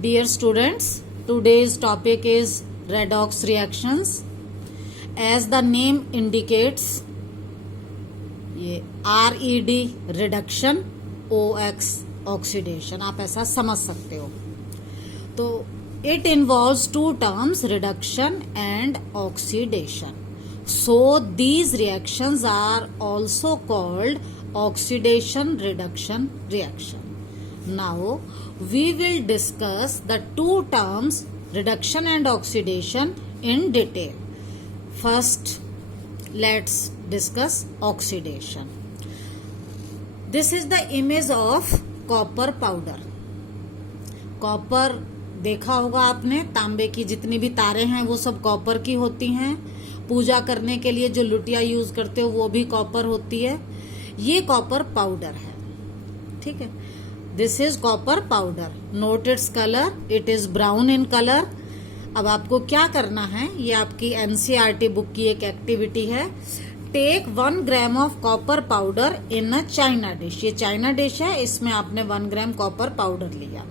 Dear students, today's topic is redox reactions. As the name indicates, ये RED reduction, OX oxidation, आप ऐसा समझ सकते हो. तो it involves two terms, reduction and oxidation. So these reactions are also called oxidation reduction reaction. Now we will discuss the two terms reduction and oxidation in detail. First, let's discuss oxidation. This is the image of copper powder. Copper देखा होगा आपने, तांबे की जितनी भी तारें हैं वो सब कॉपर की होती हैं. पूजा करने के लिए जो लुटिया यूज करते हो वो भी कॉपर होती है. ये कॉपर पाउडर है, ठीक है. This is copper powder. Note its colour, it is brown in colour. अब आपको क्या करना है, ये आपकी एनसीईआरटी बुक की एक एक्टिविटी है. Take 1 gram of copper powder in a china dish. ये चाइना डिश है, इसमें आपने 1 ग्राम कॉपर पाउडर लिया.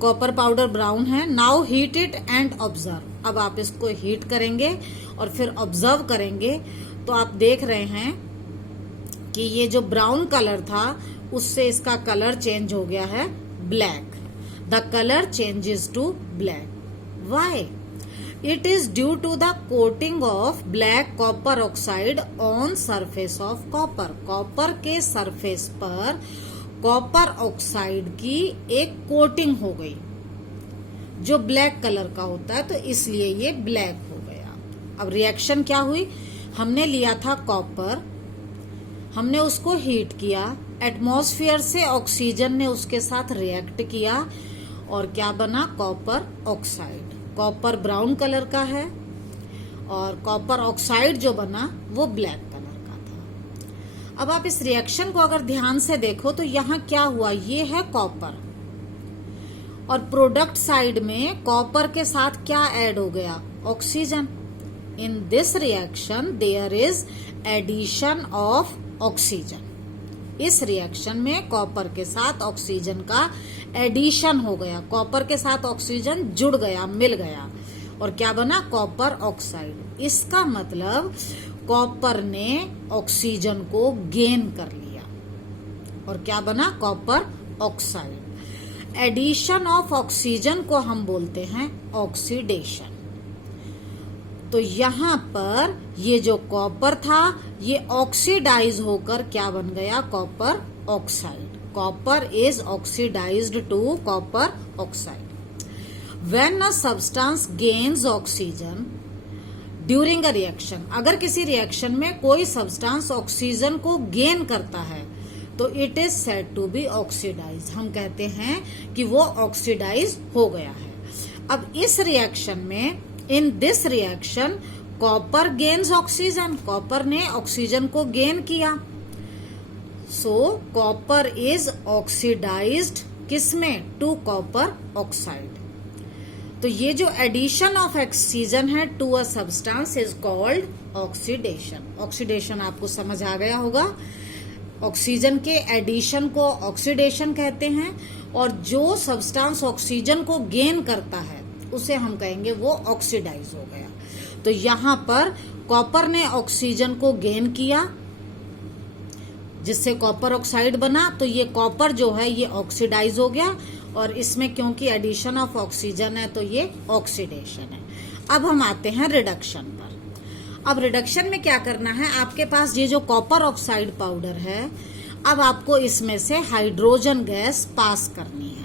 कॉपर पाउडर ब्राउन है. Now heat it and observe. अब आप इसको हीट करेंगे और फिर ऑब्जर्व करेंगे तो आप देख रहे हैं कि ये जो ब्राउन कलर था उससे इसका कलर चेंज हो गया है black. The colour changes to black. Why? It is due to the coating of black copper oxide on surface of copper. Copper के सरफेस पर कॉपर ऑक्साइड की एक कोटिंग हो गई जो ब्लैक कलर का होता है, तो इसलिए ये ब्लैक हो गया. अब रिएक्शन क्या हुई, हमने लिया था कॉपर, हमने उसको हीट किया, एटमॉस्फेयर से ऑक्सीजन ने उसके साथ रिएक्ट किया और क्या बना, copper oxide. Copper brown colour का है और कॉपर ऑक्साइड जो बना वो ब्लैक कलर का था. अब आप इस रिएक्शन को अगर ध्यान से देखो तो यहाँ क्या हुआ, ये है कॉपर और प्रोडक्ट साइड में कॉपर के साथ क्या ऐड हो गया, oxygen. In this reaction there is addition of oxygen. इस रिएक्शन में कॉपर के साथ ऑक्सीजन का एडिशन हो गया. कॉपर के साथ ऑक्सीजन जुड़ गया, मिल गया और क्या बना, कॉपर ऑक्साइड. इसका मतलब कॉपर ने ऑक्सीजन को गेन कर लिया और क्या बना, copper oxide. Addition of oxygen को हम बोलते हैं ऑक्सीडेशन. तो यहाँ पर ये जो कॉपर था ये ऑक्सीडाइज होकर क्या बन गया, copper oxide. Copper is oxidized to copper oxide. When a substance gains oxygen during a reaction, अगर किसी रिएक्शन में कोई सब्सटेंस ऑक्सीजन को गेन करता है तो it is said to be oxidize. हम कहते हैं कि वो ऑक्सीडाइज हो गया है. अब इस रिएक्शन में, in this reaction copper gains oxygen, copper ने ऑक्सीजन को गेन किया. सो कॉपर इज ऑक्सीडाइज्ड किसमें, टू कॉपर ऑक्साइड. तो ये जो एडिशन ऑफ ऑक्सीजन है to a substance is called oxidation. Oxidation आपको समझ आ गया होगा. ऑक्सीजन के एडिशन को ऑक्सीडेशन कहते हैं और जो सब्सटेंस ऑक्सीजन को गेन करता है उसे हम कहेंगे वो ऑक्सीडाइज हो गया. तो यहाँ पर कॉपर ने ऑक्सीजन को गेन किया जिससे कॉपर ऑक्साइड बना. तो ये कॉपर जो है ये ऑक्सीडाइज हो गया और इसमें क्योंकि एडिशन ऑफ ऑक्सीजन है तो ये ऑक्सीडेशन है. अब हम आते हैं रिडक्शन पर. अब रिडक्शन में क्या करना है, आपके पास ये जो कॉपर ऑक्साइड पाउडर है, अब आपको इसमें से हाइड्रोजन गैस पास करनी है.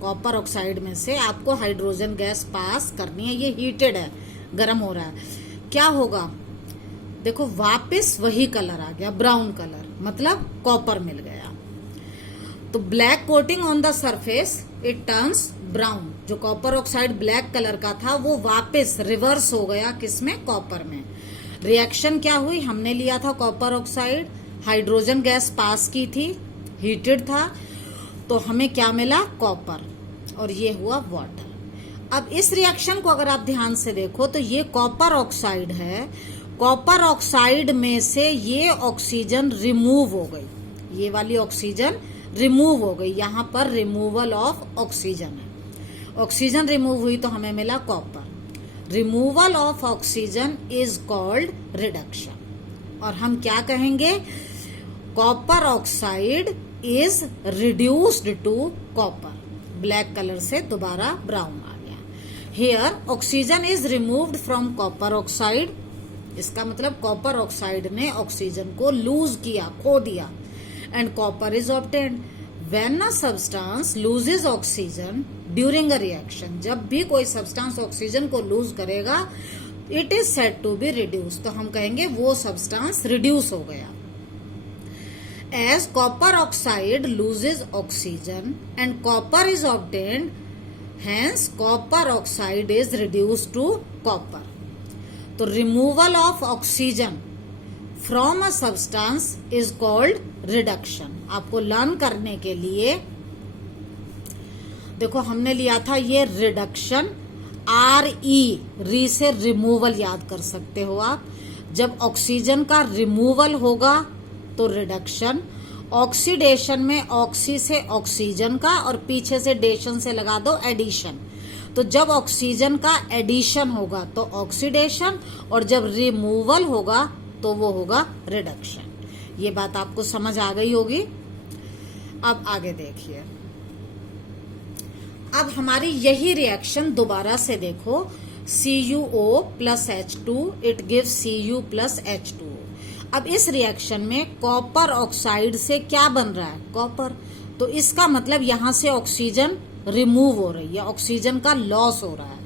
कॉपर ऑक्साइड में से आपको हाइड्रोजन गैस पास करनी है. ये हीटेड है, गर्म हो रहा है. क्या होगा, देखो वापस वही कलर आ गया, ब्राउन कलर, मतलब कॉपर मिल गया. तो black coating on the surface it turns brown. जो कॉपर ऑक्साइड ब्लैक कलर का था वो वापस रिवर्स हो गया किसमें, कॉपर में. रिएक्शन क्या हुई, हमने लिया था copper oxide, hydrogen gas pass की थी, हीटेड था, तो हमें क्या मिला, कॉपर, और ये हुआ वाटर. अब इस रिएक्शन को अगर आप ध्यान से देखो तो ये कॉपर ऑक्साइड है. कॉपर ऑक्साइड में से ये ऑक्सीजन रिमूव हो गई, ये वाली ऑक्सीजन रिमूव हो गई. यहाँ पर रिमूवल ऑफ ऑक्सीजन है ऑक्सीजन रिमूव हुई तो हमें मिला copper. Removal of oxygen is called reduction. और हम क्या कहेंगे, copper oxide is reduced to copper. Black colour से दोबारा ब्राउन आ गया। Here oxygen is removed from copper oxide. इसका मतलब कॉपर ऑक्साइड ने ऑक्सीजन को लूज किया, खो दिया, and copper is obtained. When a substance loses oxygen during a reaction, जब भी कोई सब्सटेंस ऑक्सीजन को लूज करेगा, it is said to be reduce, तो हम कहेंगे वो सब्सटेंस रिड्यूस हो गया। As copper oxide loses oxygen and copper is obtained, hence copper oxide is reduce to copper. तो removal of oxygen from a substance is called reduction. आपको learn करने के लिए देखो हमने लिया था ये रिडक्शन, री से रिमूवल याद कर सकते हो आप। जब ऑक्सीजन का रिमूवल होगा तो रिडक्शन, ऑक्सीडेशन में ऑक्सी से ऑक्सीजन का और पीछे से डेशन से लगा दो एडिशन। तो जब ऑक्सीजन का एडिशन होगा तो ऑक्सीडेशन, और जब रिमूवल होगा तो वो होगा रिडक्शन। ये बात आपको समझ आ गई होगी। अब आगे देखिए, अब हमारी यही रिएक्शन दोबारा से देखो, CuO plus H2 it gives Cu plus H2। अब इस रिएक्शन में कॉपर ऑक्साइड से क्या बन रहा है, कॉपर। तो इसका मतलब यहां से ऑक्सीजन रिमूव हो रही है, ऑक्सीजन का लॉस हो रहा है।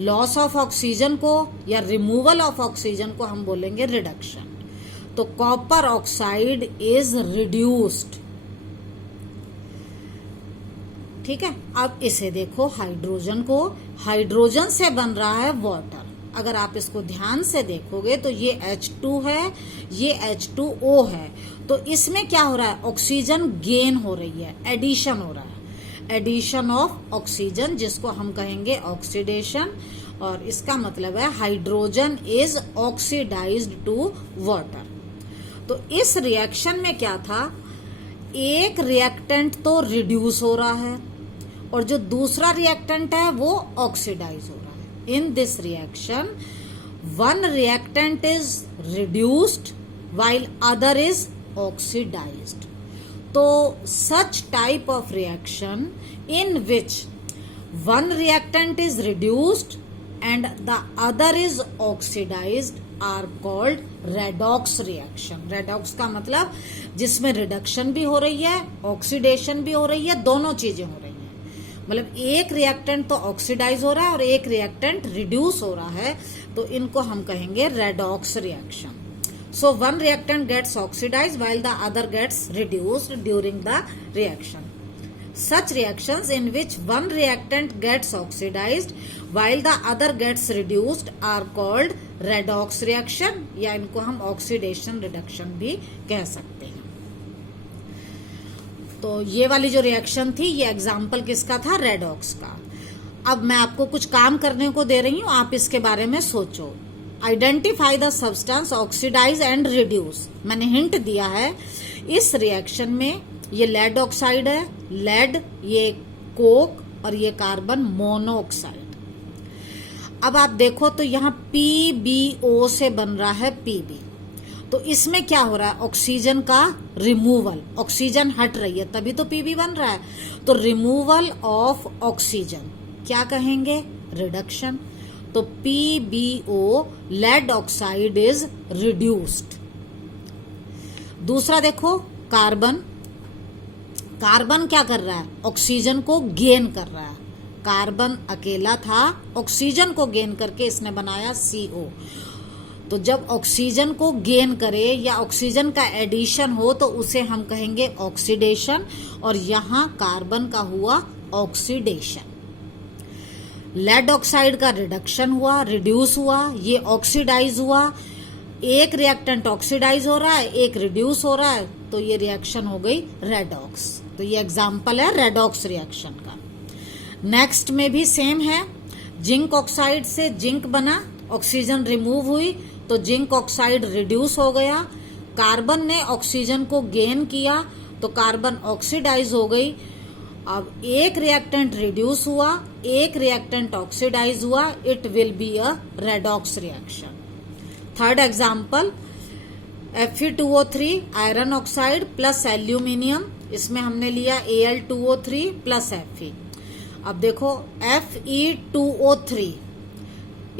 लॉस ऑफ ऑक्सीजन को या रिमूवल ऑफ ऑक्सीजन को हम बोलेंगे रिडक्शन। तो कॉपर ऑक्साइड इज रिड्यूस्ड। ठीक है, अब इसे देखो, हाइड्रोजन को, हाइड्रोजन से बन रहा है वाटर। अगर आप इसको ध्यान से देखोगे तो ये H2 है, ये H2O है। तो इसमें क्या हो रहा है, ऑक्सीजन गेन हो रही है, एडिशन हो रहा है, एडिशन ऑफ ऑक्सीजन, जिसको हम कहेंगे ऑक्सीडेशन। और इसका मतलब है hydrogen is oxidized to water. तो इस रिएक्शन में क्या था, एक रिएक्टेंट तो रिड्यूस हो रहा है और जो दूसरा रिएक्टेंट है वो ऑक्सीडाइज हो रहा है। इन this reaction one reactant is reduced while other is oxidized. तो such type of reaction in which one reactant is reduced and the other is oxidized are called redox reaction. redox का मतलब जिसमें reduction भी हो रही है, oxidation भी हो रही है, दोनों चीजें हो रही हैं। मतलब एक रिएक्टेंट तो ऑक्सीडाइज हो रहा है और एक रिएक्टेंट रिड्यूस हो रहा है, तो इनको हम कहेंगे redox reaction. So one reactant gets oxidized while the other gets reduced during the reaction. Such reactions in which one reactant gets oxidized while the other gets reduced are called redox reaction, या इनको हम oxidation reduction भी कह सकते हैं। तो ये वाली जो रिएक्शन थी, ये एग्जाम्पल किसका था, रेडॉक्स का। अब मैं आपको कुछ काम करने को दे रही हूँ, आप इसके बारे में सोचो। Identify the substance oxidize and reduce. मैंने हिंट दिया है, इस रिएक्शन में ये लेड ऑक्साइड है, लेड, ये कोक और ये कार्बन मोनोऑक्साइड। अब आप देखो तो यहाँ PbO से बन रहा है Pb। तो इसमें क्या हो रहा है, ऑक्सीजन का रिमूवल, ऑक्सीजन हट रही है तभी तो Pb बन रहा है। तो रिमूवल ऑफ ऑक्सीजन क्या कहेंगे, रिडक्शन। तो PbO lead oxide is reduced. दूसरा देखो कार्बन, कार्बन क्या कर रहा है, ऑक्सीजन को गेन कर रहा है। कार्बन अकेला था, ऑक्सीजन को गेन करके इसने बनाया CO। तो जब ऑक्सीजन को गेन करे या ऑक्सीजन का एडिशन हो तो उसे हम कहेंगे ऑक्सीडेशन, और यहां कार्बन का हुआ ऑक्सीडेशन। लेड ऑक्साइड का रिडक्शन हुआ, रिड्यूस हुआ, ये ऑक्सीडाइज हुआ। एक रिएक्टेंट ऑक्सीडाइज हो रहा है, एक रिड्यूस हो रहा है, तो ये रिएक्शन हो गई रेडॉक्स। तो ये एग्जाम्पल है रेडॉक्स रिएक्शन का। नेक्स्ट में भी सेम है, जिंक ऑक्साइड से जिंक बना, ऑक्सीजन रिमूव हुई तो जिंक ऑक्साइड रिड्यूस हो गया। कार्बन ने ऑक्सीजन को गेन किया तो कार्बन ऑक्सीडाइज हो गई। अब एक रिएक्टेंट रिड्यूस हुआ, एक रिएक्टेंट ऑक्सीडाइज हुआ, it will be a redox reaction. Third example Fe2O3 iron oxide plus aluminium, इसमें हमने लिया Al2O3 प्लस Fe। अब देखो Fe2O3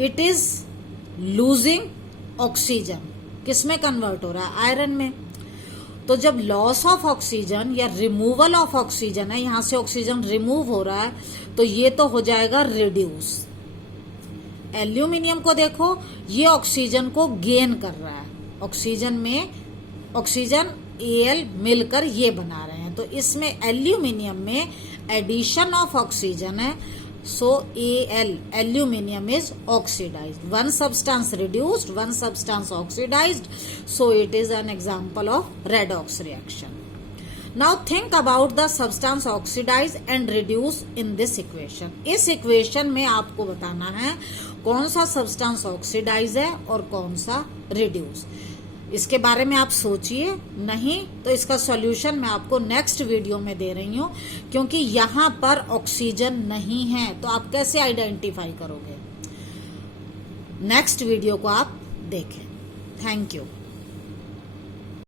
it is losing oxygen, किसमें कन्वर्ट हो रहा है? आयरन में। तो जब लॉस ऑफ ऑक्सीजन या रिमूवल ऑफ ऑक्सीजन है, यहां से ऑक्सीजन रिमूव हो रहा है, तो ये तो हो जाएगा रिड्यूस। एल्यूमिनियम को देखो, ये ऑक्सीजन को गेन कर रहा है, ऑक्सीजन में ऑक्सीजन Al मिलकर ये बना रहे हैं, तो इसमें एल्यूमिनियम में एडिशन ऑफ ऑक्सीजन है, so Al aluminium is oxidized, one substance reduced, one substance oxidized, so it is an example of redox reaction. Now think about the substance oxidize and reduce in this equation. इस equation में आपको बताना है कौन सा substance oxidise है और कौन सा रिड्यूस। इसके बारे में आप सोचिए, नहीं तो इसका सॉल्यूशन मैं आपको नेक्स्ट वीडियो में दे रही हूं, क्योंकि यहां पर ऑक्सीजन नहीं है, तो आप कैसे आइडेंटिफाई करोगे? नेक्स्ट वीडियो को आप देखें। Thank you.